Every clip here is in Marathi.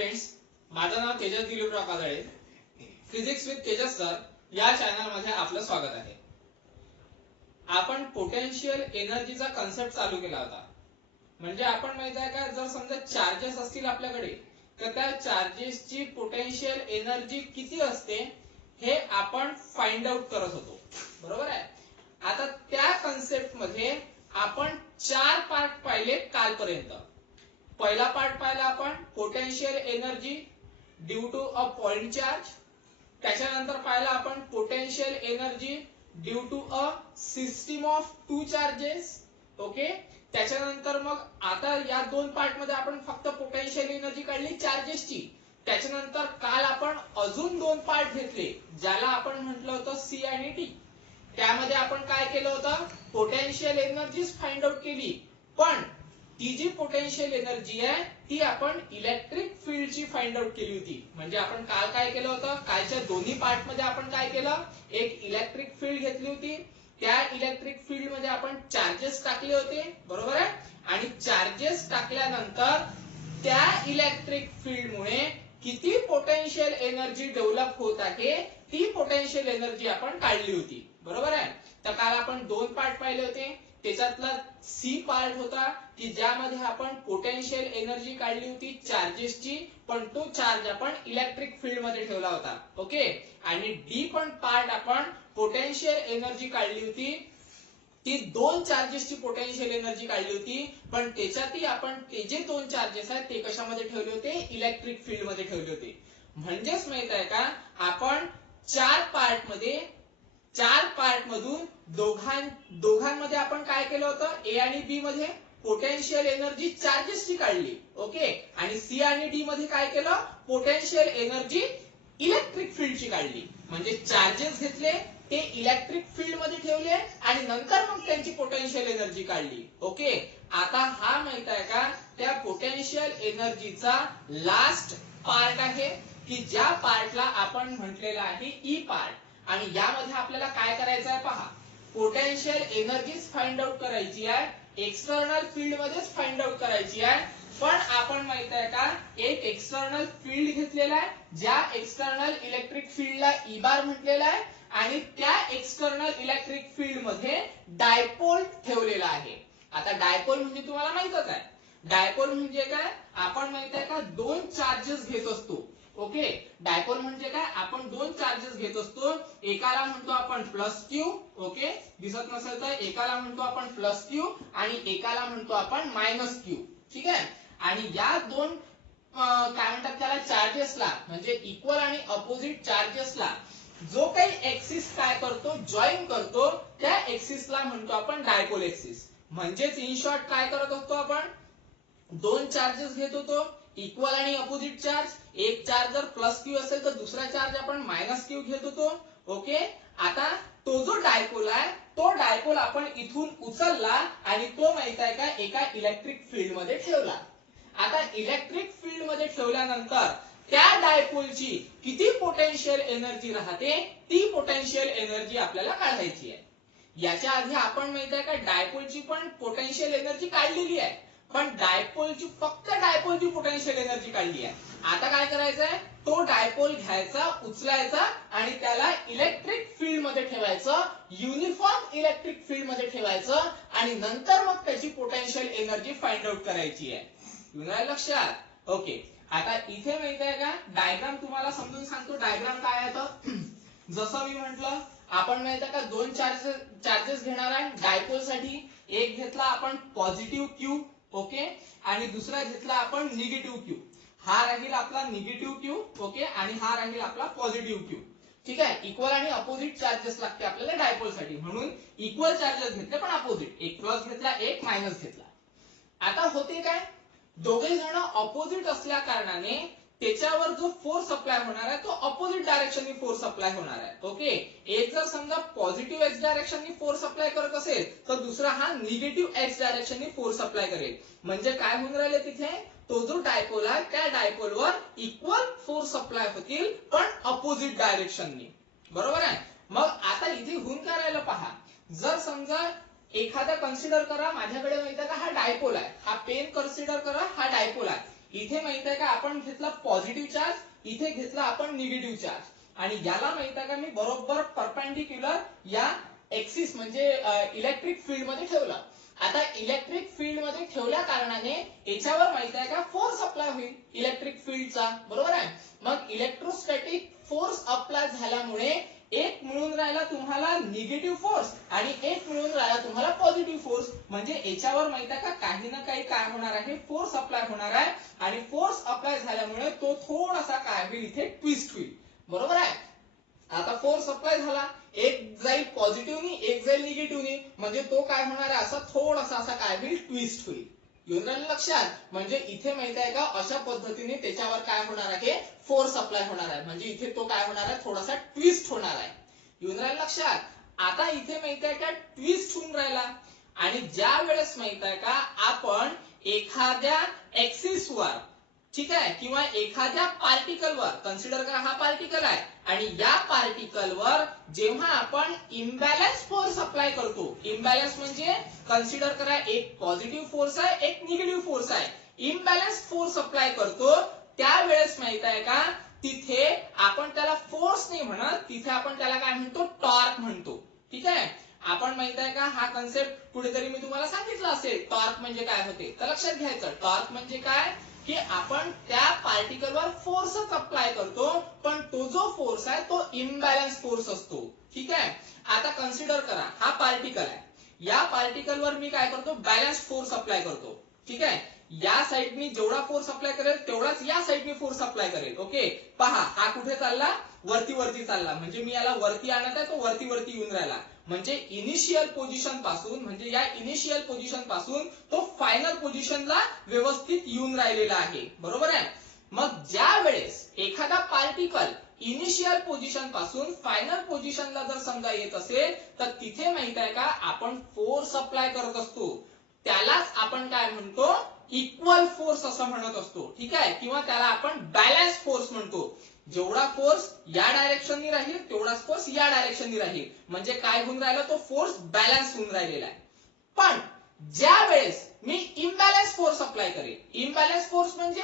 फ्रेंड्स, माझं नाव Tejas Diliprao Kajale. Physics with Tejas sir या चॅनल मध्ये आपलं स्वागत आहे. आपण पोटेन्शियल एनर्जीचा कन्सेप्ट चालू केला होता. म्हणजे आपण माहित आहे का, जर समजा चार्जेस असतील आपल्याकडे तर त्या चार्जेसची पोटेन्शियल एनर्जी किती असते हे आपण फाइंड आउट करत होतो. बरोबर आहे. आता त्या कन्सेप्ट मध्ये आपण 4 पार्ट पाहिले कालपर्यंत. पहिला पार्ट पाहिला आपण potential energy due to a point charge. त्याच्यानंतर पाहिला आपण potential energy due to a system of two charges. Okay. त्याच्यानंतर मग आता या दोन पार्ट मध्ये आपण फक्त पोटेन्शियल एनर्जी काढली चार्जेसची. त्याच्यानंतर काल आपण अजून दोन पार्ट घेतले ज्याला आपण म्हटलं होतं सी आणि डी. त्यामध्ये आपण काय केलं होतं, पोटेन्शियल एनर्जीच फाइंड आउट केली. पण ती जी पोटेन्शियल एनर्जी आहे ती आपण इलेक्ट्रिक फील्डची फाइंड आउट केली होती. म्हणजे आपण काल काय केलं होतं, कालच्या दोन्ही पार्ट मध्ये आपण काय केलं, एक इलेक्ट्रिक फील्ड घेतली होती. त्या इलेक्ट्रिक फील्ड मध्ये आपण चार्जेस टाकले होते. बरोबर आहे. आणि चार्जेस टाकल्यानंतर त्या इलेक्ट्रिक फील्ड मुळे किती पोटेन्शियल एनर्जी डेव्हलप होत आहे ती पोटेन्शियल एनर्जी आपण काढली होती. बरोबर आहे. तर काल आपण दोन पार्ट पाहिले होते. त्याच्यातला सी पार्ट होता की ज्यामध्ये आपण पोटेन्शियल एनर्जी काढली होती चार्जेसची, पण तो चार्ज आपण इलेक्ट्रिक फील्ड मध्ये ठेवला होता. ओके. आणि डी पण पार्ट आपण पोटेन्शियल एनर्जी काढली होती. ती दोन चार्जेसची पोटेन्शियल एनर्जी काढली होती, पण त्याच्यातही आपण ते जे दोन चार्जेस आहेत ते कशामध्ये ठेवले होते, इलेक्ट्रिक फील्ड मध्ये ठेवले होते. म्हणजेच माहित आहे का, आपण चार पार्ट मधून दोघांमध्ये आपण काय केलं होतं, ए आणि बी मध्ये पोटेन्शियल एनर्जी चार्जेसची काढली. ओके. आणि सी आणि डी मध्ये काय केलं, पोटेन्शियल एनर्जी इलेक्ट्रिक फील्डची काढली. म्हणजे चार्जेस घेतले, ते इलेक्ट्रिक फील्ड मध्ये ठेवले आणि नंतर मग त्यांची पोटेन्शियल एनर्जी काढली. ओके. आता हा माहित आहे का, त्या पोटेन्शियल एनर्जीचा लास्ट पार्ट आहे की ज्या पार्टला आपण म्हटलेला आहे ई पार्ट. आणि यामध्ये आपल्याला काय करायचं आहे पहा, पोटेन्शियल एनर्जीच फाइंड आउट करायची आहे, एक्सटर्नल फील्ड मध्येच फाइंड आउट करायची आहे. पण आपण माहित आहे का, एक एक्सटर्नल फील्ड घेतलेला आहे, ज्या एक्सटर्नल इलेक्ट्रिक फील्डला ई बार म्हटलेला आहे. आणि त्या एक्सटर्नल इलेक्ट्रिक फील्ड मध्ये डायपोल ठेवलेला आहे. आता डायपोल म्हणजे तुम्हाला माहितच आहे. डायपोल म्हणजे काय, आपण माहित आहे का, दोन चार्जेस घेत असतो. ओके. डायपोल म्हणजे काय, आपण दोन चार्जेस घेत असतो. एकाला म्हणतो आपण प्लस क्यू. ओके. दिसत नसेल तर एकाला म्हणतो आपण प्लस क्यू आणि एकाला म्हणतो आपण मायनस क्यू. ठीक आहे. आणि या दोन काय म्हणतात त्याला, चार्जेसला म्हणजे इक्वल आणि अपोजिट चार्जेसला जो काही एक्सिस काय करतो, जॉईन करतो, त्या एक्सिसला म्हणतो आपण डायपोल एक्सिस. म्हणजेच इन शॉर्ट काय करत असतो, आपण दोन चार्जेस घेत होतो, इक्वल आणि अपोजिट चार्ज. एक चार्ज जर प्लस क्यू असेल तर दुसरा चार्ज आपण मायनस क्यू घेत होतो. ओके. आता तो जो डायपोल आहे तो डायपोल आपण इथून उचलला आणि तो माहित आहे का, एका इलेक्ट्रिक फील्ड मध्ये ठेवला. आता इलेक्ट्रिक फील्ड मध्ये ठेवल्यानंतर त्या डायपोलची किती पोटेन्शियल एनर्जी राहते ती पोटेन्शियल एनर्जी आपल्याला काढायची आहे. याच्या आधी आपण माहित आहे का, डायपोलची पण पोटेन्शियल एनर्जी काढलेली आहे, पण फक्त डायपोलची पोटेन्शियल एनर्जी काढली आहे. आता काय करायचंय, तो डायपोल घ्यायचा, उचलायचा आणि त्याला इलेक्ट्रिक फील्ड मध्ये ठेवायचं, युनिफॉर्म इलेक्ट्रिक फील्ड मध्ये ठेवायचं आणि नंतर मग त्याची पोटेन्शियल एनर्जी फाइंड आउट करायची आहे. येणार लक्षात. ओके. आता इथे माहित आहे का, डायग्राम तुम्हाला समजून सांगतो. डायग्राम काय आहे तर, जसं मी म्हटलं, आपण माहित आहे का, दोन चार्जेस घेणार आहे डायपोल साठी. एक घेतला आपण पॉझिटिव्ह क्यू. ओके. आणि दुसरा घेतला आपण निगेटिव्ह क्यू. हा राहील आपला निगेटिव्ह क्यू. ओके. आणि हा राहील आपला पॉझिटिव्ह क्यू. ठीक आहे. इक्वल आणि अपोजिट चार्जेस लागते आपल्याला डायपोल साठी, म्हणून इक्वल चार्जेस घेतले पण अपोजिट. एक प्लस घेतला, एक मायनस घेतला. आता होते काय, दोघे जण ऑपोजिट असल्या कारणाने त्याच्यावर जो फोर्स अप्लाय होणार आहे तो ऑपोजिट डायरेक्शननी फोर्स अप्लाय होणार आहे. ओके. एक जर समजा पॉझिटिव्ह एक्स डायरेक्शननी फोर्स अप्लाय करत असेल तर दुसरा हा निगेटिव्ह एक्स डायरेक्शननी फोर्स अप्लाय करेल. म्हणजे काय होऊन राहिले, तिथे तो जो डायपोल आहे त्या डायपोलवर इक्वल फोर्स अप्लाय होतील पण अपोजिट डायरेक्शननी. बरोबर आहे. मग आता इथे होऊन काय राहिलं पहा, जर समजा एखादा कन्सिडर करा, माझ्याकडे माहिती आहे का हा डायपोल आहे, हा पेन कन्सिडर करा, हा डायपोल आहे. इथे माहित आहे का आपण घेतला पॉझिटिव्ह चार्ज, इथे घेतला आपण निगेटिव्ह चार्ज, आणि याला माहित आहे का मी बरोबर परपेंडिक्युलर या एक्सिस म्हणजे इलेक्ट्रिक फील्ड मध्ये ठेवला. आता इलेक्ट्रिक फील्ड मध्ये ठेवल्या कारणाने याच्यावर माहित आहे का फोर्स अप्लाय होईल इलेक्ट्रिक फील्डचा, बरोबर आहे. मग इलेक्ट्रोस्टॅटिक फोर्स अप्लाय झाल्यामुळे एक मिळून राहिला तुम्हाला निगेटिव्ह फोर्स आणि एक मिळून राहिला तुम्हाला पॉझिटिव्ह फोर्स. म्हणजे याच्यावर माहित आहे का काही ना काही काय होणार आहे, फोर्स अप्लाय होणार आहे, आणि फोर्स अप्लाय झाल्यामुळे तो थोडासा काय होईल इथे ट्विस्ट होईल, बरोबर आहे. आता फोर्स अप्लाय झाला, एक जाईल पॉझिटिव्हनी एक जाईल निगेटिव्हनी, म्हणजे तो काय होणार आहे असा थोडासा असा काय होईल ट्विस्ट होईल. येऊन राहिलं लक्षात. म्हणजे इथे माहित आहे का अशा पद्धतीने त्याच्यावर काय होणार आहे फोर्स अप्लाय होणार आहे, म्हणजे इथे तो काय होणार आहे थोडासा ट्विस्ट होणार आहे. येऊन राहिलं लक्षात. आता इथे माहित आहे का ट्विस्ट होऊन राहिला, आणि ज्या वेळेस माहित आहे का आपण एखाद्या एक्सिसवर, ठीक आहे, किंवा एखाद्या पार्टिकलवर, कन्सिडर करा हा पार्टिकल आहे, आणि या पार्टिकलवर जेव्हा आपण इम्बॅलन्स फोर्स अप्लाय करतो, इम्बॅलन्स म्हणजे कन्सिडर करा एक पॉझिटिव्ह फोर्स आहे एक निगेटिव्ह फोर्स आहे, इम्बॅलन्स फोर्स अप्लाय करतो त्यावेळेस माहित आहे का तिथे आपण त्याला फोर्स नाही म्हणत, तिथे आपण त्याला काय म्हणतो टॉर्क म्हणतो. ठीक आहे. आपण माहित आहे का हा कन्सेप्ट कुठेतरी मी तुम्हाला सांगितलं असेल, टॉर्क म्हणजे काय होते तर लक्षात घ्यायचं. टॉर्क म्हणजे काय की आपण त्या पार्टिकलवर फोर्सच अप्लाय करतो, पण तो जो फोर्स आहे तो इम्बॅलन्स फोर्स असतो. ठीक आहे. आता कन्सिडर करा हा पार्टिकल आहे, या पार्टिकलवर मी काय करतो बॅलन्स फोर्स अप्लाय करतो. ठीक आहे. या साइडनी जेवढा फोर्स अप्लाय करेल तेवढाच या साइडनी फोर्स अप्लाय करेल. ओके. पहा हा कुठे चालला वरती वरती चालला, म्हणजे मी याला वरती आणत आहे तो वरती वरती येऊन राहिला, म्हणजे इनिशियल पोझिशन पासून, म्हणजे या इनिशियल पोझिशन पासून तो फायनल पोझिशनला व्यवस्थित येऊन राहिलेला आहे, बरोबर आहे. मग ज्या वेळेस एखादा पार्टिकल इनिशियल पोझिशन पासून फायनल पोझिशनला जर समजा येत असेल तर तिथे माहित आहे का आपण फोर्स अप्लाय करत असतो, त्यालाच आपण काय म्हणतो इक्वल फोर्स असं म्हणत असतो. ठीक आहे. किंवा त्याला आपण बॅलन्स फोर्स म्हणतो. जेवढा फोर्स या डायरेक्शननी राहील तेवढाच फोर्स या डायरेक्शननी राहील, म्हणजे काय होऊन राहिला तो फोर्स बॅलन्स होऊन राहिलेला आहे. पण ज्या वेळेस मी इम्बॅलन्स फोर्स अप्लाय करेल, इम्बॅलन्स फोर्स म्हणजे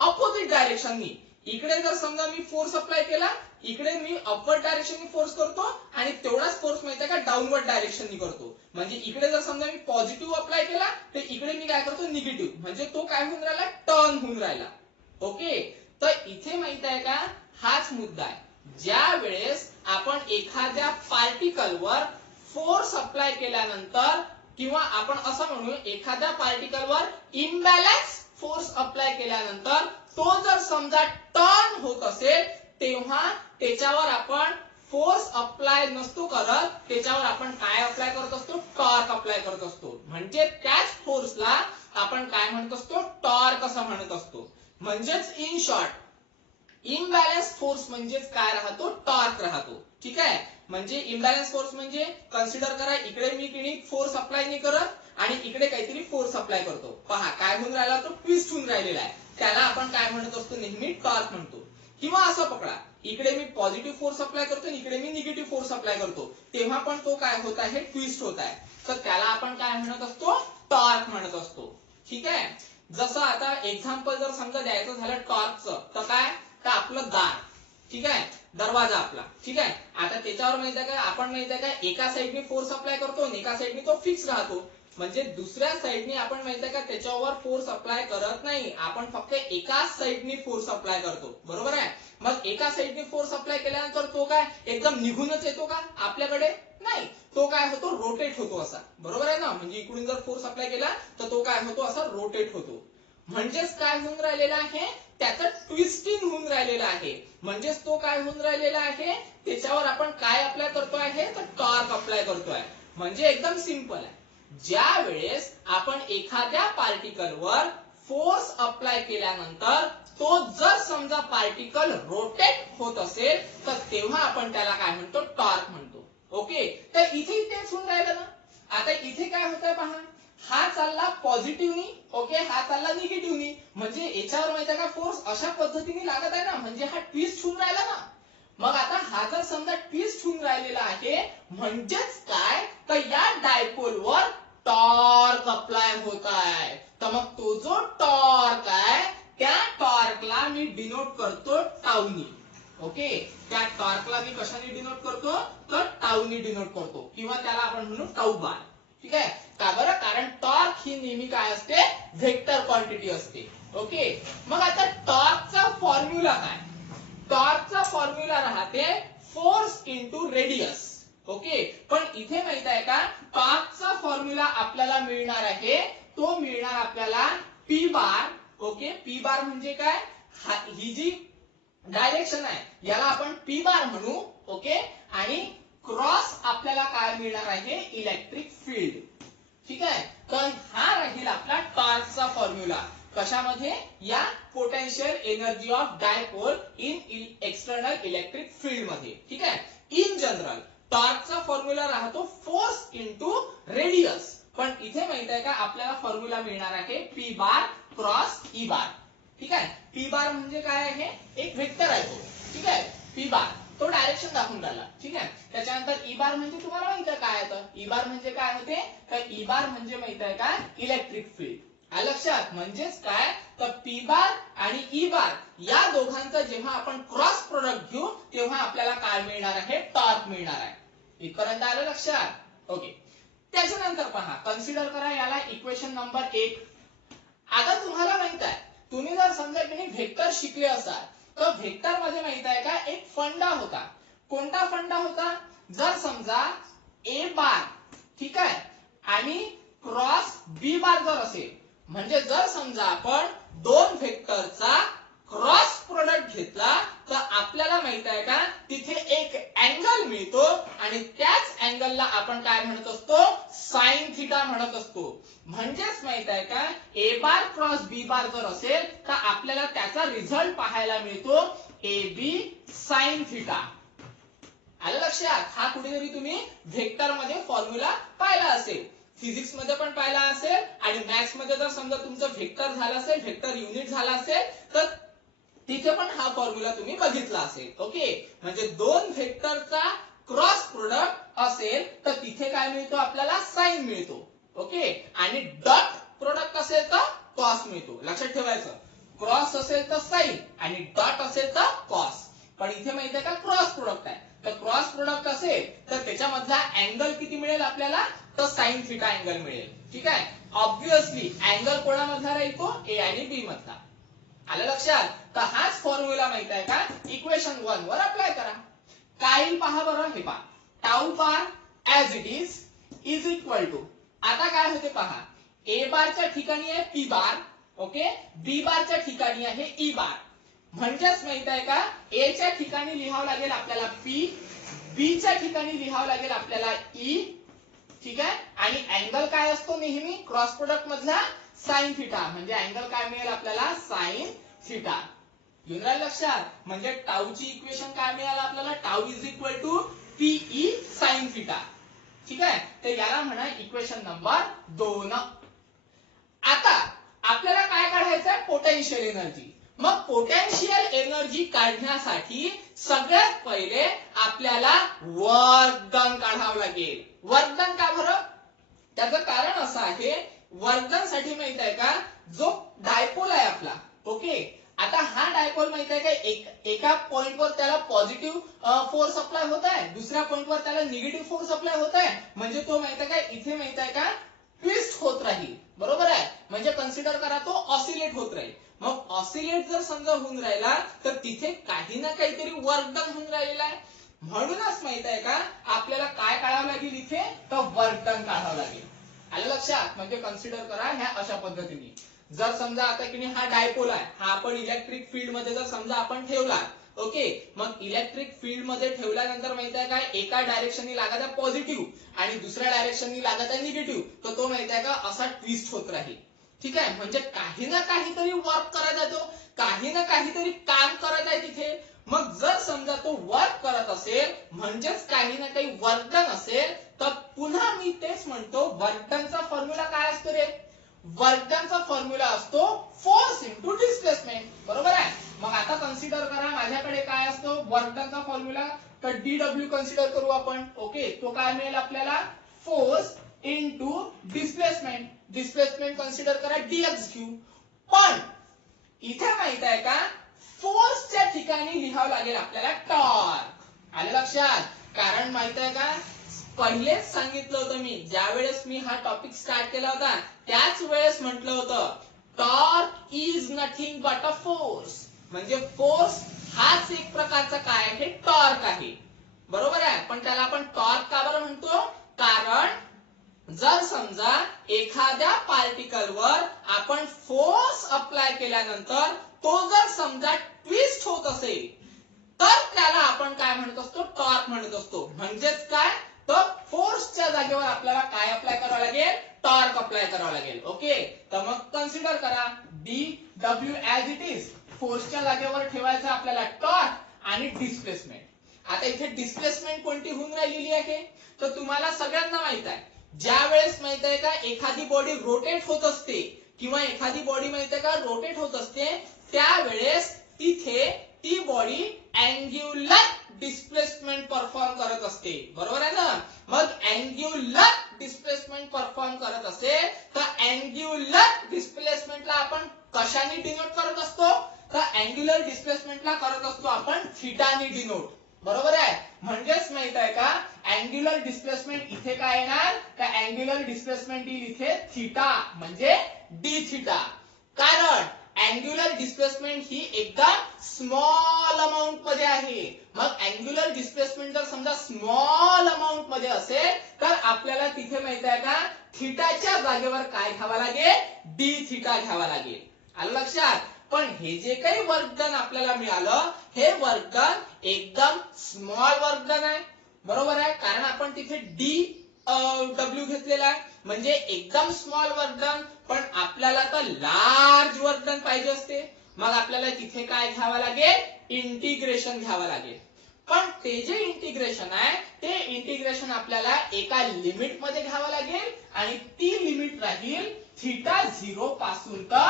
अपोजिट डायरेक्शननी, इकडे जर समजा मी फोर्स अप्लाय केला, इकडे मी अपवर्ड डायरेक्शननी फोर्स करतो आणि तेवढाच फोर्स माहिती आहे का डाऊनवर्ड डायरेक्शननी करतो. म्हणजे इकडे जर समजा मी पॉझिटिव्ह अप्लाय केला तर इकडे मी काय करतो निगेटिव्ह, म्हणजे तो काय होऊन राहिला टर्न होऊन राहिला. ओके. तर इथे माहित आहे का हाच मुद्दा आहे. ज्या वेळेस आपण एखाद्या पार्टिकलवर फोर्स अप्लाय केल्यानंतर, किंवा आपण असं म्हणू एखाद्या पार्टिकलवर इम्बॅलन्स फोर्स अप्लाय केल्यानंतर तो जर समजा टर्न होत असेल तेव्हा त्याच्यावर आपण फोर्स अप्लाय नसतो करत, त्याच्यावर आपण काय अप्लाय करत असतो टॉर्क अप्लाय करत असतो. म्हणजे त्याच फोर्सला आपण काय म्हणत असतो टॉर्क असं म्हणत असतो. म्हणजेच इन शॉर्ट इम्बॅलन्स फोर्स म्हणजेच काय राहतो टॉर्क राहतो. ठीक आहे. म्हणजे इम्बॅलन्स फोर्स म्हणजे कन्सिडर करा इकडे मी किणी फोर्स अप्लाय नाही करत आणि इकडे काहीतरी फोर्स अप्लाय करतो, पहा काय होऊन राहिला तो ट्विस्ट होऊन राहिलेला आहे, त्याला आपण काय म्हणत असतो नेहमी टॉर्क म्हणतो. किंवा असं पकडा इकडे मी पॉझिटिव्ह फोर्स अप्लाय करतो आणि इकडे मी निगेटिव्ह फोर्स अप्लाय करतो, तेव्हा पण तो काय होत आहे ट्विस्ट होत आहे, तर त्याला आपण काय म्हणत असतो टॉर्क म्हणत असतो. ठीक आहे. जसं आता एक्झाम्पल जर समजा द्यायचं झालं टॉर्कचं तर काय तर आपलं दार, ठीक आहे, दरवाजा आपला. ठीक आहे. आता त्याच्यावर माहित आहे का आपण माहित आहे का एका साइडनी फोर्स अप्लाय करतो आणि एका साइडनी तो फिक्स राहतो, म्हणजे दुसऱ्या साइडनी आपण माहित आहे का त्याच्यावर फोर्स अप्लाय करत नाही, आपण फक्त एकाच साइडनी फोर्स अप्लाय करतो, बरोबर आहे. मग एका साइडनी फोर्स अप्लाय केल्यानंतर तो काय एकदम निघूनच येतो का आपल्याकडे, नाही, तो काय होतो रोटेट होतो असा, बरोबर आहे ना. म्हणजे इकडून जर फोर्स अप्लाय केला तर तो काय होतो असा रोटेट होतो. म्हणजेच काय होऊन राहिलेलं आहे त्याचं ट्विस्टिंग होऊन राहिलेलं आहे. म्हणजेच तो काय होऊन राहिलेला आहे त्याच्यावर आपण काय अप्लाय करतो आहे तर टॉर्क अप्लाय करतोय. म्हणजे एकदम सिंपल आहे. ज्या वेळेस आपण एखाद्या पार्टिकलवर फोर्स अप्लाय केल्यानंतर तो जर समजा पार्टिकल रोटेट होत असेल तर तेव्हा आपण त्याला काय म्हणतो टॉर्क म्हणतो. ओके. तर इथे तेच होऊन राहिलं ना. आता इथे काय होतंय पहा, हा चालला पॉझिटिव्हनी, ओके, हा चालला निगेटिव्हनी, म्हणजे याच्यावर माहिती आहे का फोर्स अशा पद्धतीने लागत आहे ना, म्हणजे हा ट्विस्ट होऊन राहिला ना. मग आता हा जर समजा ट्विस्ट होऊन राहिलेला आहे म्हणजेच काय तर या डायपोलवर टॉर्क अप्लाय होत आहे. तर मग तो जो टॉर्क आहे त्या डिनोट करतो टाऊनी. ओके, त्या टॉर्कला मी कशाने डिनोट करतो तर टाऊनी डिनोट करतो किंवा त्याला आपण म्हणू टाऊ बार. ठीक आहे का बरं, कारण टॉर्क ही नेहमी काय असते व्हेक्टर क्वांटिटी असते. ओके, मग आता टॉर्कचा फॉर्म्युला काय, टॉर्कचा फॉर्म्युला राहते फोर्स इंटू रेडियस. ओके, पण इथे माहित आहे का टॉर्कचा फॉर्म्युला आपल्याला मिळणार आहे, तो मिळणार आपल्याला पी बार. ओके, पी बार म्हणजे काय, ही जी डायरेक्शन आहे याला आपण पी बार म्हणू. ओके, आणि क्रॉस आपल्याला काय मिळणार आहे इलेक्ट्रिक फील्ड. ठीक आहे, तर हा राहील आपला टॉर्कचा फॉर्म्युला. कशामध्ये, या potential energy of dipole in external electric field मध्ये. ठीक आहे, इन जनरल टॉर्कचा फॉर्म्युला राहतो फोर्स इंटू रेडियस, पण इथे माहित आहे का आपल्याला फॉर्म्युला मिळणार आहे पी बार क्रॉस ई बार. ठीक आहे, पी बार म्हणजे काय आहे, एक वेक्टर आहे तो. ठीक आहे, पी बार तो डायरेक्शन दाखवून राहिला. ठीक आहे, त्याच्यानंतर ई बार म्हणजे तुम्हाला माहित आहे काय आहे, ई बार म्हणजे काय होते तर ई बार म्हणजे माहित आहे का इलेक्ट्रिक फील्ड. लक्षात, म्हणजेच काय तर पी बार आणि ई बार या दोघांचा जेव्हा आपण क्रॉस प्रोडक्ट घेऊ तेव्हा आपल्याला काय मिळणार आहे, टॉर्क मिळणार आहे. इथपर्यंत आलं लक्षात. ओके, त्याच्यानंतर पहा, कन्सिडर करा याला इक्वेशन नंबर 1. आता तुम्हाला माहित आहे, तुम्ही जर समजा की व्हेक्टर शिकले असाल तर व्हेक्टर मध्ये माहित आहे का एक फंडा होता. कोणता फंडा होता, जर समजा ए बार ठीक आहे आणि क्रॉस बी बार जर असेल, म्हणजे जर समजा आपण दोन व्हेक्टरचा क्रॉस प्रोडक्ट घेतला तर आपल्याला माहित आहे का तिथे एक अँगल मिळतो आणि त्याच अँगलला आपण काय म्हणत असतो साइन थिटा म्हणत असतो. म्हणजेच माहित आहे का ए बार क्रॉस बी बार जर असेल तर आपल्याला त्याचा रिझल्ट पाहायला मिळतो ए बी साइन थिटा. आलं लक्षात, हा कुठेतरी तुम्ही व्हेक्टर मध्ये फॉर्म्युला पाहिला असेल, फिजिक्स मध्ये पण पाहिला असेल आणि मॅथ्स मध्ये जर समजा तुमचं व्हेक्टर झालं असेल, व्हेक्टर युनिट झाला असेल तर तिथे पण हा फॉर्म्युला तुम्ही बघितला असेल. ओके, म्हणजे दोन व्हेक्टरचा क्रॉस प्रोडक्ट असेल तर तिथे काय मिळतो आपल्याला साइन मिळतो. ओके, आणि डॉट प्रोडक्ट असेल तर कॉस मिळतो. लक्षात ठेवायचं, क्रॉस असेल तर साइन आणि डॉट असेल तर कॉस. पण इथे माहिती आहे का क्रॉस प्रोडक्ट आहे, तर क्रॉस प्रोडक्ट असेल तर त्याच्यामधला अँगल किती मिळेल आपल्याला तर साइन थिटा अँगल मिळेल. ठीक आहे, ऑब्विसली अँगल कोणामधला राहतो ए आणि बी मधला. आलं लक्षात, तर हाच फॉर्म्युला माहित आहे का इक्वेशन 1 वर अप्लाय करा. काय येईल पहा बरं, हे पहा tau bar as it is equal to, आता काय होते पहा ए बारच्या ठिकाणी आहे पी बार. ओके, बी बारच्या ठिकाणी आहे ई बार. म्हणजेच माहित आहे का ए च्या ठिकाणी लिहावं लागेल आपल्याला पी, बी च्या ठिकाणी लिहावं लागेल आपल्याला ई. ठीक आहे, आणि अँगल काय असतो नेहमी क्रॉस प्रोडक्ट मधला साइन थिटा, म्हणजे अँगल काय मिळेल आपल्याला साइन थिटा. येऊन राहिलं लक्षात, म्हणजे टाऊची इक्वेशन काय मिळालं आपल्याला tau is equal to PE sine theta. ठीक आहे, तर याला म्हणा इक्वेशन नंबर 2. आता आपल्याला काय काढायचं पोटेन्शियल एनर्जी. मग पोटेन्शियल एनर्जी काढण्यासाठी सगळ्यात पहिले आपल्याला वर्क डन काढावं लागेल. वर्क डन का बरं, त्याचं कारण असं आहे, वर्क डन साठी माहित आहे का जो डायपोल आहे आपला. ओके, आता हा डायपोल माहित आहे का एका पॉइंटवर त्याला पॉझिटिव्ह फोर्स अप्लाय होत आहे, दुसऱ्या पॉइंटवर त्याला निगेटिव्ह फोर्स अप्लाय होत आहे. म्हणजे तो माहित आहे का इथे माहित आहे का ट्विस्ट होत राहील. बरोबर आहे, म्हणजे कन्सिडर करा तो ऑसिलेट होत राहील. मग ऑसिलेट जर समजा होऊन राहिला तर तिथे काही ना काहीतरी वर्क डन होऊन राहिलेला आहे. म्हणूनच माहित आहे का आपल्याला काय काढावं लागेल इथे तर वर्क डन काढावं लागेल. आलं लक्षात, म्हणजे कन्सिडर करा ह्या अशा पद्धतीने. जर समजा आता की हा डायपोल आहे, हा आपण इलेक्ट्रिक फील्ड मध्ये जर समजा आपण ठेवला. ओके, मग इलेक्ट्रिक फील्ड मध्ये ठेवल्यानंतर माहित आहे काय एका डायरेक्शननी लागत आहे पॉझिटिव्ह आणि दुसऱ्या डायरेक्शननी लागत आहे निगेटिव्ह, तर तो माहित आहे का असा ट्विस्ट होत राहील. ठीक आहे, म्हणजे काही ना काहीतरी वर्क करत आहे, तो काही ना काहीतरी काम करत आहे तिथे. मग जर समजा तो वर्क करत असेल म्हणजेच काही ना काही वर्क डन असेल, तर पुन्हा मी तेच म्हणतो वर्क डनचा फॉर्म्युला काय असतो रे, वर्क डनचा फॉर्म्युला असतो फोर्स इंटू डिस्प्लेसमेंट. बरोबर आहे, मग आता कन्सिडर करा माझ्याकडे काय असतो वर्क डनचा फॉर्म्युला, तर डीडब्ल्यू कन्सिडर करू आपण. ओके, तो काय मिळेल आपल्याला force into displacement. Displacement consider करा डीएक्स क्यू. पण इथे माहित आहे का ठिकाणी लिहावं लागेल आपल्याला टॉर्क. आलं लक्षात? कारण माहित आहे का, पहिलेच सांगितलं होतं मी, ज्या वेळेस मी हा टॉपिक स्टार्ट केला होता त्याच वेळेस म्हटलं होतं torque is nothing but a force. म्हणजे फोर्स हाच एक प्रकारचा काय आहे, टॉर्क आहे. बरोबर आहे. पण त्याला आपण टॉर्क का बरं म्हणतो? कारण जर समजा एखाद्या पार्टिकलवर आपण फोर्स अप्लाय केल्यानंतर तो जर समजा ट्विस्ट होत असेल तर त्याला आपण काय म्हणत असतो? टॉर्क म्हणत असतो. म्हणजेच काय, तर फोर्सच्या जागेवर आपल्याला काय अप्लाय करावं लागेल? टॉर्क अप्लाय करावं लागेल. ओके, तर मग कन्सिडर करा D W as it is. फोर्सच्या जागेवर ठेवायचं आपल्याला टॉर्क आणि डिस्प्लेसमेंट. आता इथे डिस्प्लेसमेंट कोणती होऊन राहिलेली आहे? तर तुम्हाला सगळ्यांना माहित आहे, ज्या वेळेस माहित आहे का एखादी बॉडी रोटेट होत असते किंवा एखादी बॉडी माहित आहे का रोटेट होत असते, त्यावेळेस तिथे ती बॉडी अँग्युलर डिस्प्लेसमेंट परफॉर्म करत असते. बरोबर आहे ना? मग अँग्युलर डिस्प्लेसमेंट परफॉर्म करत असेल तर अँग्युलर डिस्प्लेसमेंटला आपण कशाने डिनोट करत असतो? तर अँग्युलर डिस्प्लेसमेंटला करत असतो आपण थिटाने डिनोट. बरोबर आहे. म्हणजेच माहित आहे का अँग्युलर डिस्प्लेसमेंट इथे काय येणार? तर अँग्युलर डिस्प्लेसमेंट येईल इथे थिटा, म्हणजे डी थिटा. कारण अँग्युलर डिस्प्लेसमेंट ही एकदम स्मॉल अमाउंट मध्ये आहे. मग अँग्युलर डिस्प्लेसमेंट जर समजा स्मॉल अमाउंट मध्ये असेल तर आपल्याला तिथे माहित आहे का थिटाच्या जागेवर काय घ्यावा लागेल? डी थिटा घ्यावा लागेल. आलं लक्षात? पण हे जे काही वर्क डन आपल्याला मिळालं हे वर्क डन एकदम स्मॉल वर्क डन आहे. बरोबर आहे. कारण आपण तिथे डी डब्ल्यू घेतलेला आहे म्हणजे एकदम स्मॉल वर्क डन. पण आपल्याला तर लार्ज वर्क डन पाहिजे असते. मग आपल्याला तिथे काय घ्यावं लागेल? इंटिग्रेशन घ्यावं लागेल. पण ते जे इंटिग्रेशन आहे ते इंटिग्रेशन आपल्याला एका लिमिट मध्ये घ्यावं लागेल आणि ती लिमिट राहील थिटा 0 पासून तर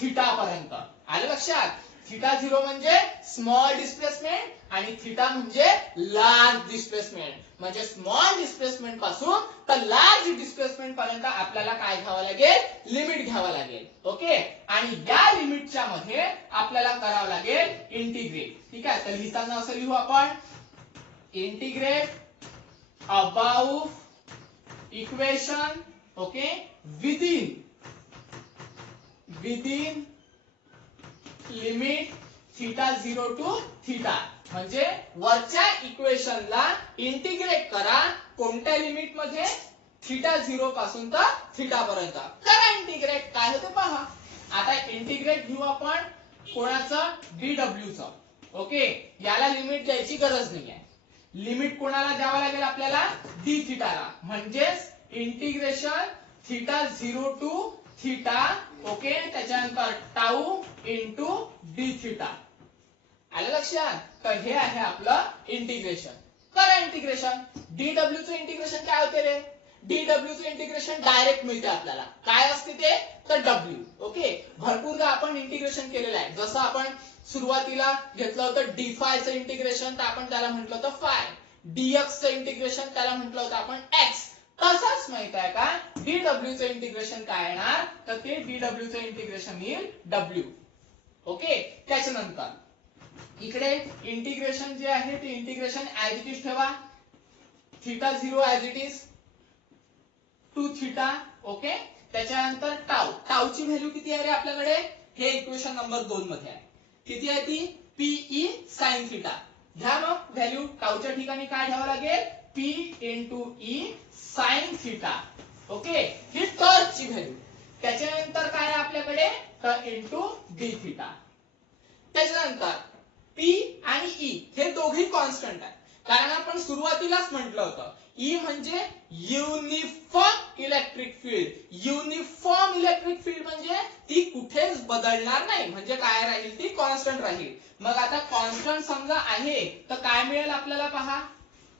थिटा पर्यंत. आलं लक्षात? थिटा 0 म्हणजे स्मॉल डिस्प्लेसमेंट आणि थिटा म्हणजे लार्ज डिस्प्लेसमेंट. म्हणजे स्मॉल डिस्प्लेसमेंट पासून तर लार्ज डिस्प्लेसमेंट पर्यंत आपल्याला काय घ्यावं लागेल? लिमिट घ्यावं लागेल. ओके, आणि या लिमिटच्या मध्ये आपल्याला करावं लागेल इंटिग्रेट. ठीक आहे, तर लिहिताना असं लिहू आपण integrate about equation. Okay, within limit theta 0 to theta. म्हणजे वरच्या इक्वेशनला इंटिग्रेट करा कोणत्या लिमिट मध्ये? थिटा 0 पासून तर थिटा पर्यंत. करा इंटिग्रेट, काय होते पहा. आता इंटिग्रेट घेऊ आपण कोणाचं? डीडब्ल्यू चं. ओके, याला लिमिट द्यायची गरज नाही आहे. लिमिट कोणाला द्यावं लागेल आपल्याला? डी थिटाला. म्हणजेच integration theta 0 to theta. Okay, त्याच्यानंतर टाऊ इंटू डी थिटा. आलं लक्षात? तर हे आहे आपलं इंटिग्रेशन. करा इंटिग्रेशन. डीडब्ल्यू चं इंटिग्रेशन काय होते रे? डीडब्ल्यू चं इंटिग्रेशन डायरेक्ट मिळते आपल्याला. काय असते ते? तर डब्ल्यू. ओके, भरपूरदा आपण इंटिग्रेशन केलेलं आहे. जसं आपण सुरुवातीला घेतलं होतं डी फाय चं इंटिग्रेशन, तर आपण त्याला म्हटलं होतं फाय. डीएक्स चं इंटिग्रेशन त्याला म्हटलं होतं आपण एक्स. तसंच माहित आहे का डीडब्ल्यू चं इंटिग्रेशन काय येणार? तर ते डीडब्ल्यू चं इंटिग्रेशन येईल डब्ल्यू. ओके, त्याच्यानंतर इकडे इंटिग्रेशन जे आहे ते इंटिग्रेशन ऍज इट इज ठेवा. Theta 0 as it is to theta. Okay, त्याच्यानंतर टाऊ. टाऊ ची व्हॅल्यू किती आहे रे आपल्याकडे? हे इक्वेशन नंबर 2 मध्ये आहे. किती आहे ती? PE sine theta. घ्या मग व्हॅल्यू. टाऊच्या ठिकाणी काय घ्यावं लागेल? P into E sine theta. Okay, ही टॉर्कची व्हॅल्यू. त्याच्यानंतर काय आहे आपल्याकडे? तर इंटू डी थिटा. त्याच्यानंतर पी आणि ई हे दोघे कॉन्स्टंट आहे. कारण आपण सुरुवातीलाच म्हटलं होतं ई म्हणजे uniform electric field. Uniform electric field म्हणजे ती कुठेच बदलणार नाही. म्हणजे काय राहील? ती कॉन्स्टंट राहील. मग आता कॉन्स्टंट समजा आहे तर काय मिळेल आपल्याला? पहा,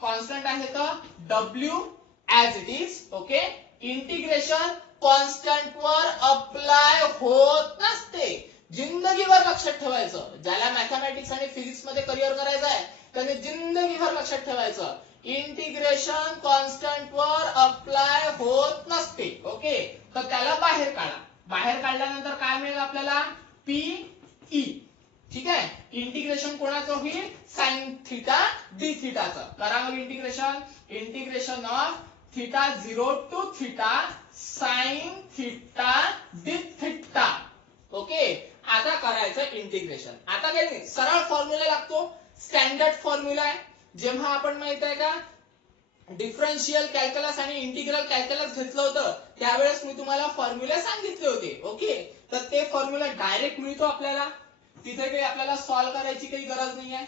कॉन्स्टंट आहे तर W as it is. Okay, integration constant वर अप्लाय होत नसते. जिंदगीभर लक्षात ठेवायचं. ज्याला मॅथमॅटिक्स आणि फिजिक्स मध्ये करिअर करायचं आहे त्याने जिंदगीभर लक्षात ठेवायचं इंटिग्रेशन कॉन्स्टंट वर अप्लाय होत नसते. ओके, तर त्याला बाहेर काढा. बाहेर काढल्यानंतर काय मिळेल आपल्याला? P E. ठीक आहे, इंटिग्रेशन कोणाचं होईल साइन थिटा डी थिटाचं. करा मग integration. Integration of theta 0 to theta sine theta D theta. Okay, आता करायचं इंटिग्रेशन. आता काही नाही, सरळ फॉर्म्युला लागतो, स्टँडर्ड फॉर्म्युला आहे. जेव्हा आपण माहित आहे का डिफरन्शियल कॅल्क्युलस आणि इंटिग्रल कॅल्क्युलस घेतलं होतं त्यावेळेस मी तुम्हाला फॉर्म्युला सांगितले होते. ओके, तर ते फॉर्म्युला डायरेक्ट मिळतो आपल्याला, तिथे काही आपल्याला सॉल्व्ह करायची काही गरज नाही आहे.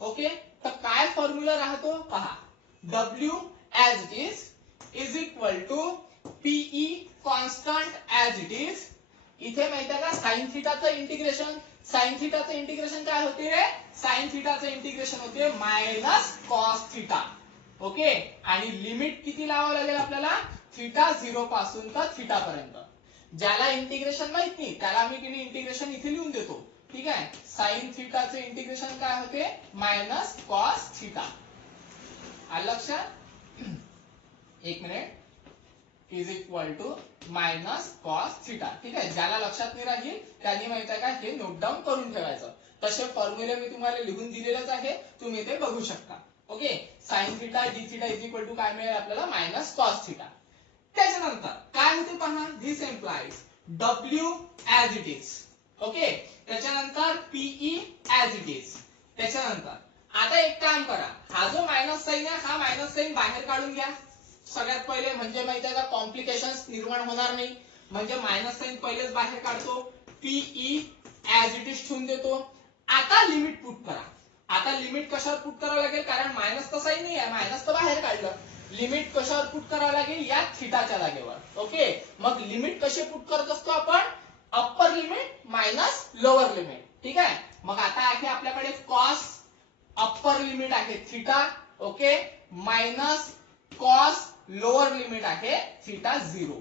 ओके, तर काय फॉर्म्युला राहतो पहा. W as it is equal to PE constant as it is. इथे माहिती आहे का साइन थिटाचं इंटिग्रेशन, साइन थिटाचं इंटिग्रेशन काय होते रे, साइन थिटाचं इंटिग्रेशन होते मायनस कॉस थिटा. ओके, आणि लिमिट किती लावावं लागेल आपल्याला थिटा 0 पासून तर थिटा पर्यंत. ज्याला इंटिग्रेशन माहित नाही त्याला मी किती इंटिग्रेशन इथे लिहून देतो. ठीक आहे, साइन थिटाचे इंटिग्रेशन काय होते मायनस कॉस थिटा. आलं लक्षात. एक minute. Is equal to minus cos theta. ठीक आहे, ज्याला लक्षात नाही राहील त्यांनी माहित आहे का हे नोट डाऊन करून ठेवायचं. तसे फॉर्म्युले मी तुम्हाला लिहून दिलेलेच आहे, तुम्ही ते बघू शकता. Okay, sine theta D theta is equal to काय मिळेल आपल्याला मायनस कॉस थिटा. त्याच्यानंतर काय होते पहा, this implies W as it is. Okay, त्याच्यानंतर पीई as it is. त्याच्यानंतर आता एक काम करा, हा जो मायनस साइन आहे हा मायनस साइन बाहेर काढून घ्या सगळ्यात पहिले, म्हणजे माहिती आहे का कॉम्प्लिकेशन्स निर्माण होणार नाही. म्हणजे मायनस साइन पहिलेच बाहेर काढतो, पीई as it is ठेवून देतो. आता लिमिट पुट करा. आता लिमिट कशावर पुट करावं लागेल, कारण मायनस तर साइन नाही आहे, मायनस तर बाहेर काढलं. लिमिट कशावर पुट करावं लागेल, या थिटाच्या जागेवर. ओके, मग लिमिट कसे पुट करत असतो आपण, upper limit minus lower limit. ठीक आहे, मग आता आहे आपल्याकडे कॉस, अप्पर लिमिट आहे theta. Okay, minus cos lower limit आहे थिटा 0.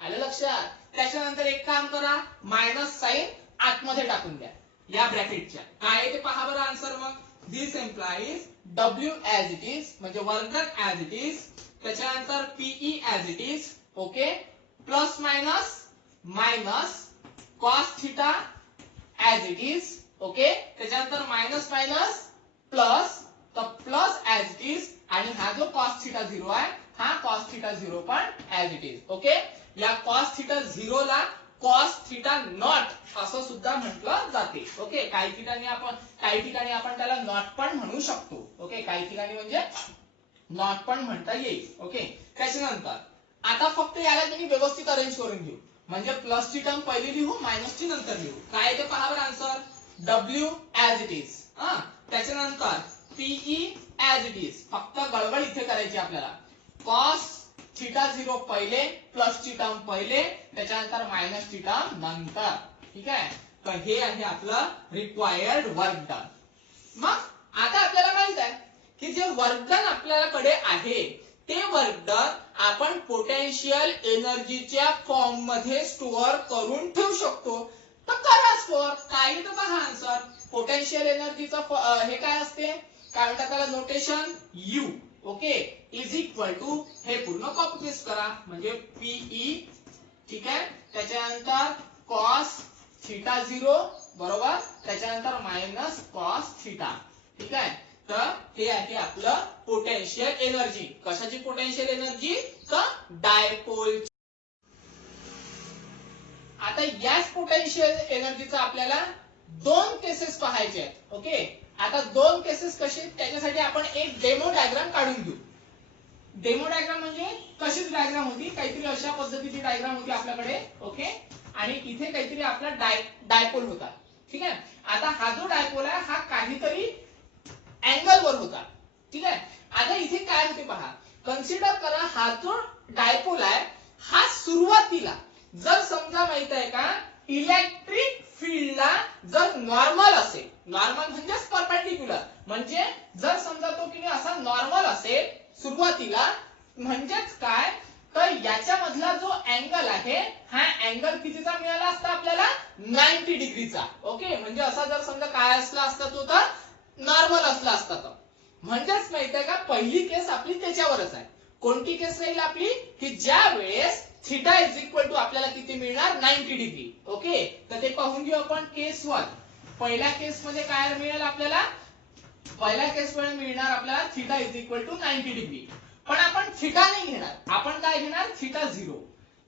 आलं लक्षात. त्याच्यानंतर एक काम करा, मायनस साइन आतमध्ये टाकून द्या या ब्रॅकेटच्या. काय ते पहा बरं आन्सर. मग this implies W as it is म्हणजे वर्क as it is. त्याच्यानंतर PE as it is. Okay, plus minus minus cos theta as it is. Okay, त्याच्यानंतर मायनस मायनस प्लस, तर प्लस as it is. आणि हा जो कॉस थिटा 0 आहे हा कॉस थिटा 0 पण as it is. ओके, या कॉस थिटा 0 ला कॉस थिटा नॉट असं सुद्धा म्हटलं जाते. ओके, काही ठिकाणी आपण त्याला नॉट पण म्हणू शकतो. ओके, काही ठिकाणी म्हणजे नॉट पण म्हणता येईल. ओके, त्याच्यानंतर आता फक्त याला तुम्ही व्यवस्थित अरेंज करून घेऊ. म्हणजे प्लस ची टर्म पहिली लिहू, मायनस ची नंतर लिहू. काय ते पहा बरं answer. W as it is. त्याच्यानंतर PE as it is. फक्त गडबड इथे करायची आपल्याला. कॉस थिटा 0 पहिले, प्लस ची टर्म पहिले, त्याच्यानंतर मायनस ची टर्म नंतर. ठीक आहे, तर हे आहे आपलं रिक्वायर्ड वर्क डन. मग आता आपल्याला माहित आहे की जे वर्क डन आपल्याकडे आहे ते वर्क डन आपण पोटेन्शियल एनर्जीच्या फॉर्म मध्ये स्टोअर करून ठेवू शकतो. तर करा स्टोअर. काय तर पहा आन्सर. पोटेन्शियल एनर्जीचं हे काय असते, काय म्हणतात त्याला notation U. Okay, is equal to हे पूर्ण कॉपी पेस्ट करा म्हणजे पीई. ठीक आहे, त्याच्यानंतर कॉस थिटा 0 बरोबर, त्याच्यानंतर मायनस कॉस थिटा. ठीक आहे, तर हे आहे आपलं पोटेन्शियल एनर्जी. कशाची पोटेन्शियल एनर्जी, तर डायपोल. आता याच पोटेन्शियल एनर्जीचा आपल्याला दोन केसेस पाहायचे आहेत. ओके, आता दोन केसेस कसे, त्याच्यासाठी आपण एक डेमो डायग्राम काढून घेऊ. डेमो डायग्राम म्हणजे कशीच डायग्राम होती, काहीतरी अशा पद्धतीची डायग्राम होती आपल्याकडे. ओके, आणि इथे काहीतरी आपला डायपोल होता. ठीक आहे, आता हा जो डायपोल आहे हा काहीतरी अँगल वर होता. ठीक आहे, आता इथे काय होते पहा, कन्सिडर करा हा जो डायपोल आहे हा सुरुवातीला जर समजा माहित आहे का इलेक्ट्रिक फील्डला जर नॉर्मल असेल, नॉर्मल म्हणजेच परपेंडिक्युलर, म्हणजे जर समजा तो की असा नॉर्मल असेल सुरुवातीला, म्हणजेच काय तर याच्या मधला जो अँगल आहे हा अँगल कितीचा मिळाला असता आपल्याला 90 डिग्रीचा. ओके, म्हणजे असा जर समजा काय असला असता तो तर नॉर्मल असला असता. तर म्हणजेच माहित आहे का पहिली केस आपली त्याच्यावरच आहे. कोणती केस राहील आपली, की ज्या वेळेस थिटा इज इक्वल टू आपल्याला किती मिळणार 90 डिग्री. ओके, तर ते पाहून घेऊ आपण. केस 1, पहिल्या केस मध्ये काय मिळेल आपल्याला, पहिल्या केस मध्ये मिळणार आपल्याला theta is equal to 90 degree. पण आपण थिटा नाही घेणार, आपण काय घेणार थिटा 0.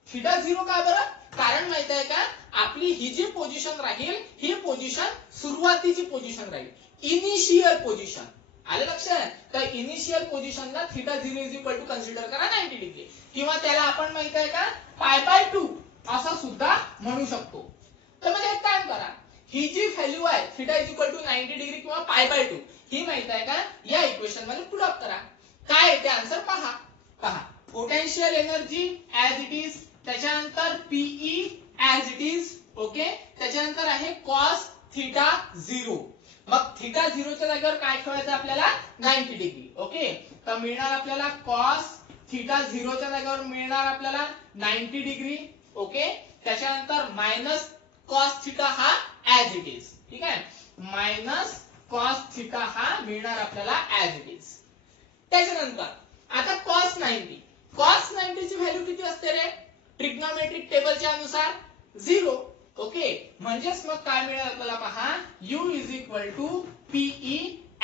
थिटा 0 का बरं, कारण माहित आहे का आपली ही जी पोझिशन राहील ही पोझिशन सुरुवातीची पोझिशन राहील, इनिशियल पोझिशन. आले लक्षात. तर इनिशियल पोझिशनला theta 0 is equal to consider करा 90 डिग्री, किंवा त्याला आपण माहित आहे का π/2 असं सुद्धा म्हणू शकतो. तर मग एक काम करा, ही जी व्हॅल्यू आहे theta is equal to 90 degree किंवा π/2 ही माहित आहे का या इक्वेशन मध्ये पुट अप करा. काय येते आन्सर पहा. पहा potential energy as it is, त्याच्यानंतर PE as it is. Okay, त्याच्यानंतर आहे कॉस थिटा 0. मग थिटा 0 च्या जागेवर काय ठेवायचं आपल्याला 90 डिग्री. ओके, तर मिळणार आपल्याला कॉस थिटा 0 च्या जागेवर मिळणार आपल्याला 90 डिग्री. ओके, त्याच्यानंतर मायनस कॉस थिटा हा ऍज इट इज. ठीक आहे, मायनस कॉस थिटा हा मिळणार आपल्याला ऍज इट इज. त्याच्यानंतर आता कॉस 90, कॉस 90 ची व्हॅल्यू किती असते रे ट्रिग्नोमेट्रिक टेबलच्या अनुसार 0. ओके, म्हणजेच मग काय मिळेल आपल्याला पहा u is equal to PE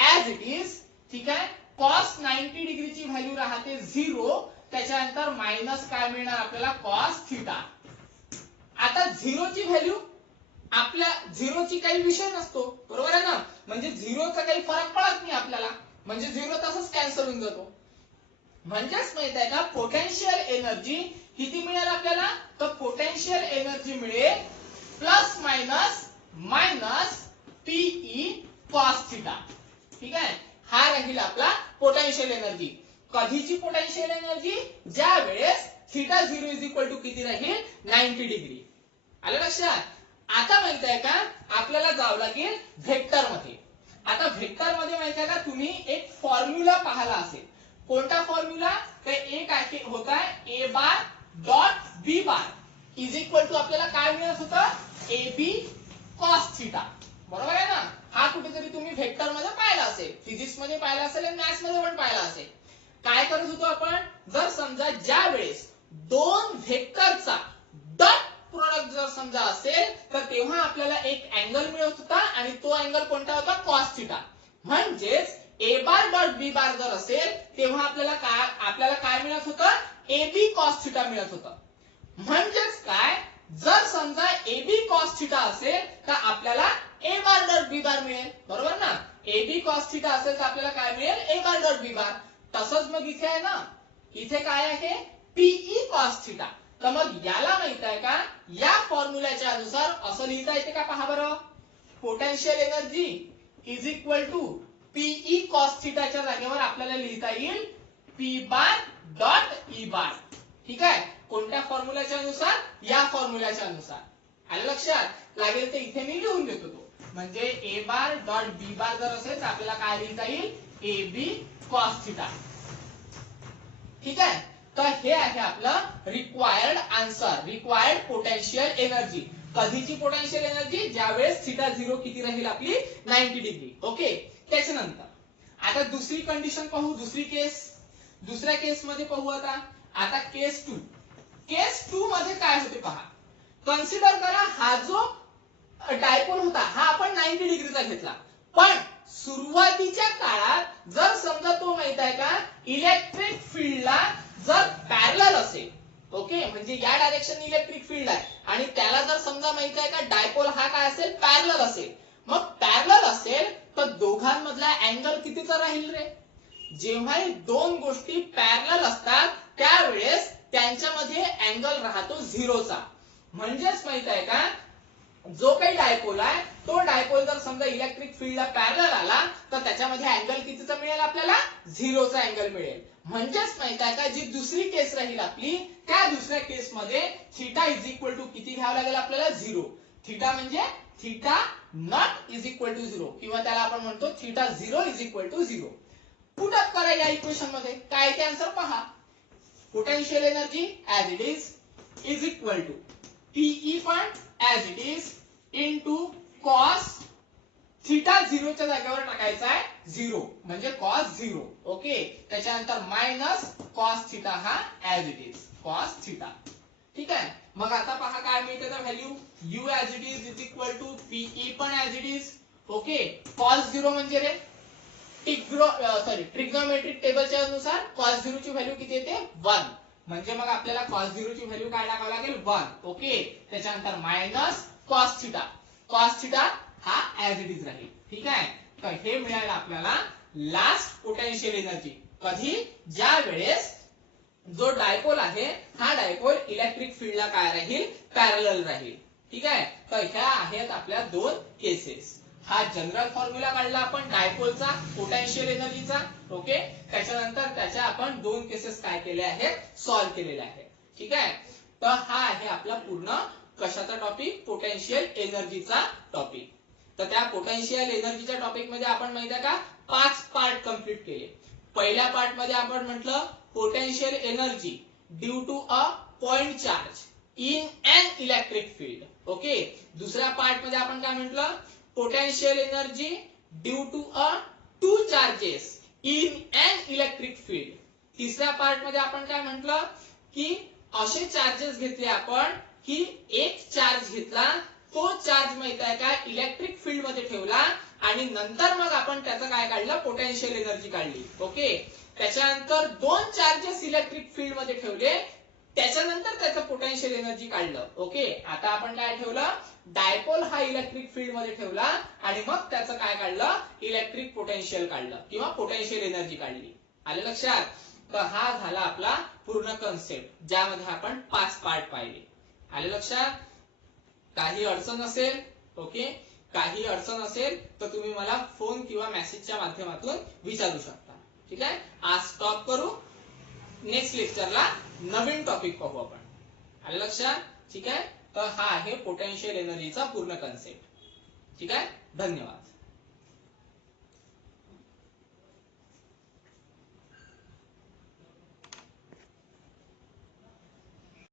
as it is. ठीक आहे, कॉस 90 डिग्रीची व्हॅल्यू राहते 0, त्याच्यानंतर मायनस काय मिळणार आपल्याला कॉस थिटा. आता 0 ची व्हॅल्यू आपल्या 0 ची काही विषय नसतो, बरोबर आहे ना, म्हणजे 0 चा काही फरक पडत नाही आपल्याला, म्हणजे 0 तसंच कॅन्सल होऊन जातो. म्हणजेच माहित आहे का पोटेन्शियल एनर्जी किती मिळेल आपल्याला, तर पोटेन्शियल एनर्जी मिळेल plus minus minus PE cos theta. ठीक आहे, हा राहील आपला पोटेन्शियल एनर्जी. कधीची पोटेन्शियल एनर्जी, ज्या वेळेस थिटा 0 इज इक्वल टू किती राहील 90 डिग्री. आलं लक्षात. आता माहित आहे का आपल्याला जावं लागेल व्हेक्टर मध्ये. आता व्हेक्टर मध्ये माहित आहे का तुम्ही एक फॉर्म्युला पाहिला असेल. कोणता फॉर्म्युला, तर एक आहे होता A bar dot B bar is equal to आपल्याला काय मिळत होतं ए बी कॉस थिटा. बरोबर आहे ना. हा कुठेतरी तुम्ही व्हेक्टर मध्ये पाहिला असेल, फिजिक्स मध्ये पाहिला असेल आणि मॅथ्स मध्ये पण पाहिला असेल. काय करत होतो आपण, जर समजा ज्या वेळेस दोन व्हेक्टरचा डॉट प्रोडक्ट जर समजा असेल तर तेव्हा आपल्याला एक अँगल मिळत होता आणि तो अँगल कोणता होता कॉस थिटा. म्हणजेच ए बार डॉट बी बार जर असेल तेव्हा आपल्याला काय मिळत होतं ए बी कॉस थिटा मिळत होतं. म्हणजेच काय, जर समजा ए बी कॉस थिटा असेल तर आपल्याला ए बार डॉट बी बार मिळेल. बरोबर ना, ए बी कॉस थिटा असेल तर आपल्याला काय मिळेल ए बार डॉट बी बार. तसंच मग इथे आहे ना, इथे काय आहे पीई कॉस थिटा. तर मग याला माहित आहे का या फॉर्म्युल्याच्या अनुसार असं लिहिता येते का पहा बरं, potential energy is equal to PE cos थिटाच्या जागेवर आपल्याला लिहिता येईल P bar dot E bar. ठीक आहे, कोणत्या फॉर्म्युल्याच्या अनुसार, या फॉर्म्युल्याच्या अनुसार. आलं लक्षात. लागेल ते इथे मी लिहून देतो तो, म्हणजे ए बार डॉट बी बार जर असेल तर आपल्याला काय लिहिता येईल ए बी कॉस थिटा. ठीक आहे, तर हे आहे आपलं required answer, required potential energy. कधीची पोटेन्शियल एनर्जी, ज्यावेळेस थिटा 0 किती राहील आपली 90 डिग्री. ओके, त्याच्यानंतर आता दुसरी कंडिशन पाहू, दुसरी केस. दुसऱ्या केस मध्ये पाहू आता केस 2. केस 2 मध्ये काय होते पहा. कन्सिडर करा हा जो डायपोल होता हा आपण 90 डिग्रीचा घेतला, पण सुरुवातीच्या काळात जर समजा तो माहित आहे का इलेक्ट्रिक फील्डला जर पॅरलल असेल. ओके, म्हणजे या डायरेक्शन इलेक्ट्रिक फील्ड आहे आणि त्याला जर समजा माहित आहे का डायपोल हा काय असेल पॅरलल असेल. मग पॅरलल असेल तर दोघांमधला अँगल कितीचा राहील रे. जेव्हा दोन गोष्टी पॅरलल असतात त्यावेळेस त्यांच्यामध्ये अँगल राहतो 0चा. म्हणजेच माहित आहे का जो काही डायपोल आहे तो डायपोल जर समजा इलेक्ट्रिक फील्डला पॅरलल आला तर त्याच्यामध्ये अँगल कितीचा मिळेल आपल्याला 0चा अँगल मिळेल. म्हणजेच माहित आहे का जी दुसरी केस राहील आपली, त्या दुसऱ्या केस मध्ये थिटा इज इक्वल टू किती घ्यावं लागेल आपल्याला 0. थिटा म्हणजे theta not is equal to 0, किंवा त्याला आपण म्हणतो theta 0 is equal to 0. Put up करा या इक्वेशन मध्ये, काय ते आन्सर पहा. Potential energy as it is equal to PE पण as it is into cos theta 0 च्या जागेवर टाकायचा आहे 0, म्हणजे कॉस 0. ओके, त्याच्यानंतर मायनस कॉस थिटा हा as it is cos theta. ठीक आहे. मग आता पहा काय मिळते तर value u as it is equal to PE पण as it is. Okay. Cos 0 म्हणजे रे ट्रिग्नोमेट्रिक टेबलच्या नुसार कॉस 0 ची व्हॅल्यू किती येते 1. म्हणजे मग आपल्याला कॉस 0 ची व्हॅल्यू काय टाकावं लागेल 1. ओके. त्याच्यानंतर minus cos theta. Cos theta हा ऍज इट इज राहील. ठीक आहे. तर हे मिळालं आपल्याला लास्ट पोटेन्शियल एनर्जी. कधी? ज्या वेळेस जो डायपोल आहे हा डायपोल इलेक्ट्रिक फील्डला काय राहील पॅरलल राहील. ठीक आहे. तर ह्या आहेत आपल्या दोन केसेस. हा जनरल फॉर्म्युला काढला आपण डायपोलचा पोटेन्शियल एनर्जीचा. ओके. त्याच्यानंतर त्याच्या आपण दोन केसेस काय केले आहेत सॉल्व्ह केलेले आहेत. ठीक आहे. तर हा आहे आपला पूर्ण कशाचा टॉपिक पोटेन्शियल एनर्जीचा टॉपिक. तर त्या पोटेन्शियल एनर्जीच्या टॉपिक मध्ये आपण माहिती आहे का 5 पार्ट कंप्लीट केले. पहिल्या पार्ट मध्ये आपण म्हटलं potential energy due to a point charge in an electric field. Okay. दुसऱ्या पार्ट मध्ये आपण काय म्हटलं potential energy due to a two charges in an electric field. तिसऱ्या पार्ट मध्ये आपण काय म्हटलं की असे चार्जेस घेतले आपण की एक चार्ज घेतला तो चार्ज माहित आहे का इलेक्ट्रिक फील्ड मध्ये ठेवला आणि नंतर मग आपण त्याचं काय काढलं पोटेन्शियल एनर्जी काढली. ओके. त्याच्यानंतर दोन चार्जेस इलेक्ट्रिक फील्ड मध्ये ठेवले त्याच्यानंतर त्याचं पोटेन्शियल एनर्जी काढलं. ओके. आता आपण काय ठेवलं डायपोल हा इलेक्ट्रिक फील्ड मध्ये ठेवला आणि मग त्याचं काय काढलं इलेक्ट्रिक पोटेन्शियल काढलं किंवा पोटेन्शियल एनर्जी काढली. आले लक्षात. तर हा झाला आपला पूर्ण कन्सेप्ट ज्यामध्ये आपण 5 पार्ट पाहिले. आले लक्षात. काही अडचण असेल ओके काही अडचण असेल तर तुम्ही मला फोन किंवा मेसेजच्या माध्यमातून विचारू शकता. ठीक आहे. आज स्टॉप करू. नेक्स्ट लेक्चरला नवीन टॉपिक पाहू आपण. आले लक्षात. ठीक आहे. तर हा आहे पोटेन्शियल एनर्जीचा पूर्ण कन्सेप्ट. ठीक आहे. धन्यवाद.